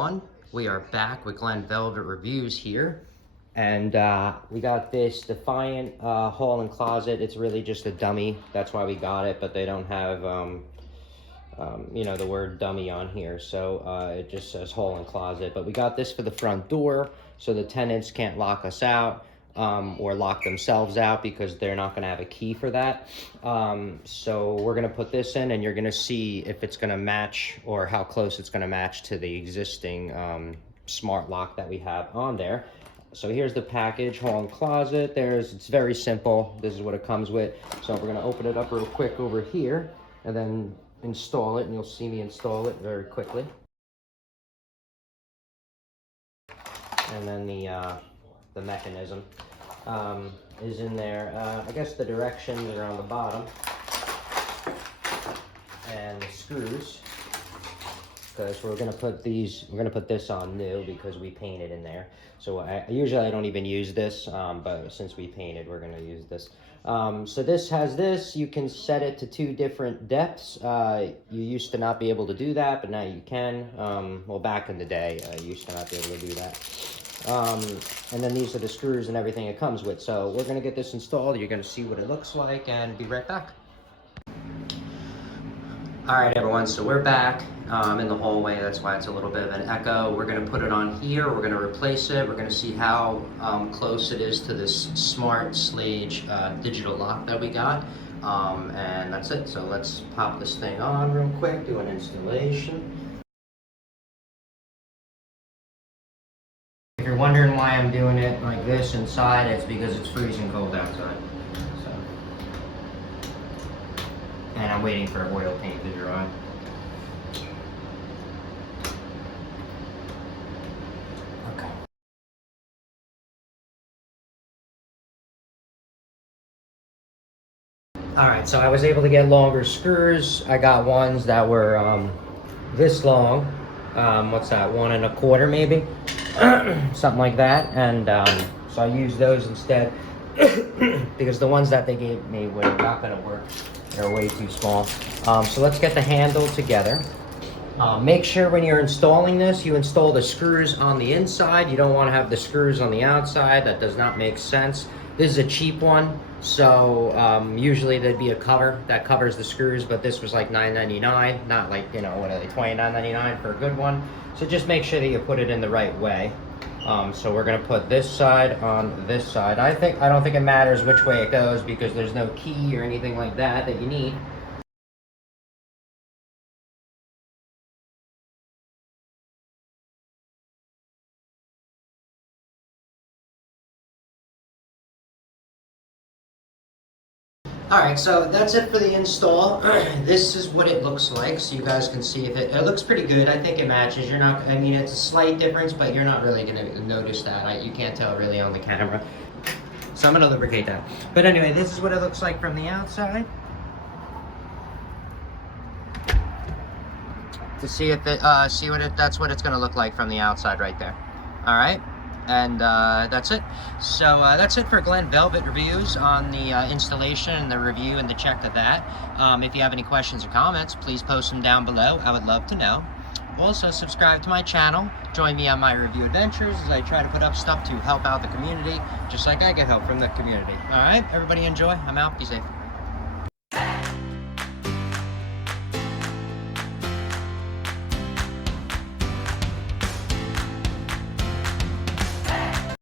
everyone. We are back with Glen Velvet Reviews here. And we got this Defiant hall and closet. It's really just a dummy. That's why we got it, but they don't have, you know, the word dummy on here. So it just says hall and closet. But we got this for the front door so the tenants can't lock us out. Or lock themselves out because they're not going to have a key for that. So we're going to put this in and you're going to see if it's going to match or how close it's going to match to the existing smart lock that we have on there. So here's the package, hall and closet. It's very simple. This is what it comes with. So we're going to open it up real quick over here and then install it, and you'll see me install it very quickly. And then the mechanism is in there. I guess the directions are on the bottom, and the screws, because we're gonna put this on new because we painted in there. So usually I don't even use this, but since we painted, we're gonna use this. So this has this. You can set it to 2 different depths. You used to not be able to do that, but now you can. Well, back in the day, you used to not be able to do that. And then these are the screws and everything it comes with. So we're gonna get this installed. You're gonna see what it looks like and be right back. All right, everyone, so we're back in the hallway. That's why it's a little bit of an echo. We're gonna put it on here. We're gonna replace it. We're gonna see how close it is to this smart Schlage digital lock that we got. And that's it. So let's pop this thing on real quick, do an installation. If you're wondering why I'm doing it like this inside, it's because it's freezing cold outside. So, and I'm waiting for oil paint to dry. Okay. All right, so I was able to get longer screws. I got ones that were this long. What's that, 1 1/4 maybe? Something like that. And so I used those instead because the ones that they gave me were not going to work. They're way too small. So let's get the handle together. Make sure when you're installing this, you install the screws on the inside. You don't want to have the screws on the outside. That does not make sense. This is a cheap one, so usually there'd be a cover that covers the screws, but this was like $9.99, not like, you know, what are they, $29.99 for a good one. So just make sure that you put it in the right way. So we're gonna put this side on this side. I don't think it matters which way it goes because there's no key or anything like that you need. All right, so that's it for the install. This is what it looks like, so you guys can see if it looks pretty good. I think it matches. You're not, I mean, it's a slight difference, but you're not really gonna notice that. You can't tell really on the camera. So I'm gonna lubricate that. But anyway, this is what it looks like from the outside. To see if it, that's what it's gonna look like from the outside right there. All right. And that's it. So that's it for Glen Velvet Reviews on the installation and the review and the check of that. If you have any questions or comments, please post them down below. I would love to know. Also, subscribe to my channel. Join me on my review adventures as I try to put up stuff to help out the community, just like I get help from the community. All right, everybody enjoy. I'm out. Be safe.